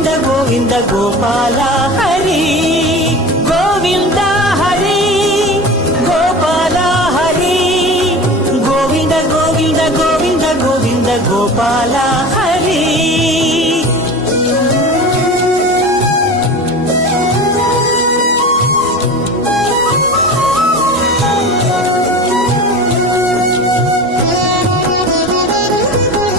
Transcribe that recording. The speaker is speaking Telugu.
గోవింద గోవింద గోపాల హరి. గోవింద హరి గోపాల హరి. గోవింద గోవింద గోవింద గోవింద గోపాల